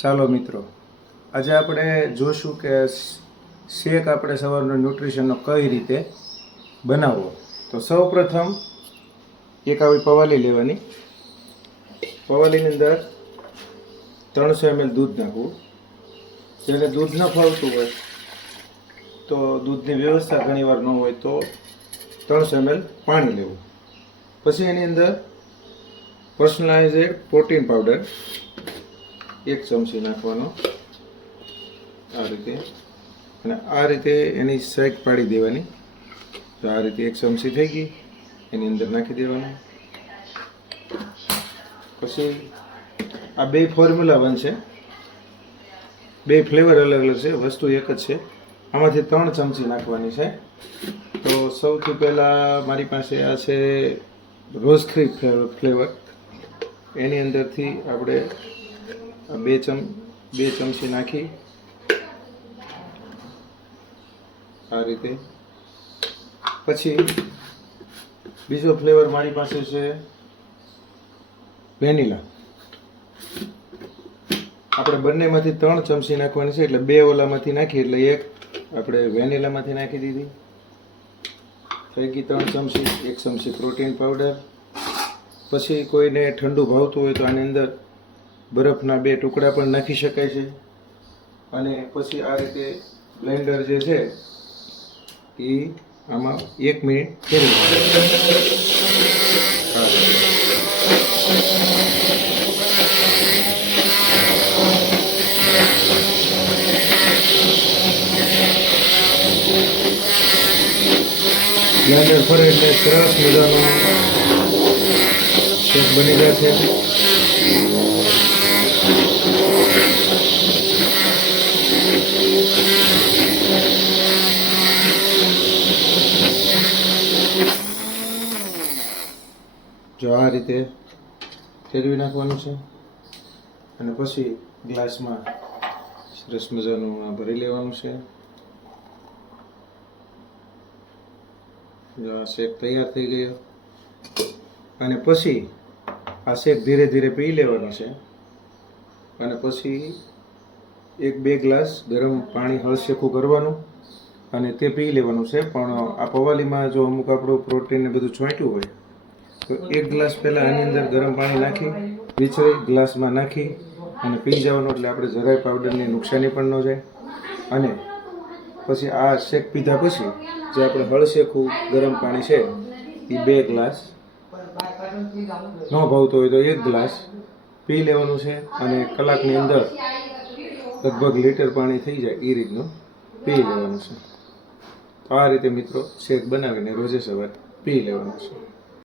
ચાલો મિત્રો, આજે આપણે જોશું કે શેક આપણે સવારનો ન્યુટ્રિશનનો કઈ રીતે બનાવવો. તો સૌપ્રથમ એક આવી પવાલી લેવાની. પવાલીની અંદર 300 ml દૂધ નાખવું. જેને દૂધ ન ફાવતું હોય તો દૂધની વ્યવસ્થા ઘણીવાર ન હોય તો 300 ml પાણી લેવું. પછી એની અંદર પર્સનલાઇઝ્ડ પ્રોટીન પાવડર 1 ચમચી નાખવાનો આ રીતે, અને આ રીતે એની શેક પાડી દેવાની. તો આ રીતે 1 ચમચી થઈ ગઈ, એની અંદર નાખી દેવાનું. પછી આ બે ફોર્મ્યુલા બનશે, બે ફ્લેવર અલગ અલગ છે, વસ્તુ એક જ છે. આમાંથી 3 ચમચી નાખવાની છે. તો સૌથી પહેલાં મારી પાસે આ છે રોઝ ક્રીક ફ્લેવર. એની અંદરથી આપણે બે ચમચી નાખી આ રીતે. પછી બીજો ફ્લેવર મારી પાસે છે વેનીલા. આપણે બંનેમાંથી 3 ચમચી નાખવાની છે, એટલે 2 ઓલામાંથી નાખી એટલે 1 આપણે વેનીલામાંથી નાખી દીધી. થઈ ગઈ 3 ચમચી. 1 ચમચી પ્રોટીન પાવડર. પછી કોઈને ઠંડુ ભાવતું હોય તો આની અંદર બરફના 2 ટુકડા પણ નાખી શકાય છે. અને પછી આ રીતે બ્લેન્ડર જે છે એ આમાં 1 મિનિટ ફેરવી. બ્લેન્ડર ફરે એટલે સરસ મજાનો શેક બની જાય છે. જો આ રીતે ફેરવી નાખવાનું છે, અને પછી ગ્લાસમાં સરસ મજાનું ભરી લેવાનું છે. જો આ શેક તૈયાર થઈ ગયો, અને પછી આ શેક ધીરે ધીરે પી લેવાનો છે. અને પછી 1-2 ગ્લાસ ગરમ પાણી હળશેકું કરવાનું અને તે પી લેવાનું છે. પણ આ પવાલીમાં જો અમુક આપણું પ્રોટીન ને બધું છોંટ્યું હોય તો 1 ગ્લાસ પહેલાં આની અંદર ગરમ પાણી નાખી વિચળી ગ્લાસમાં નાખી અને પી જવાનું, એટલે આપણે જરાય પાવડરની નુકસાની પણ ન જાય. અને પછી આ શેક પીધા પછી જે આપણે હળશેકું ગરમ પાણી છે એ 2 ગ્લાસ, ન ભાવતો હોય તો 1 ગ્લાસ પી લેવાનું છે. અને કલાકની અંદર લગભગ લીટર પાણી થઈ જાય એ રીતનું પી લેવાનું છે. તો આ રીતે મિત્રો શેક બનાવીને રોજે સવારે પી લેવાનું છે.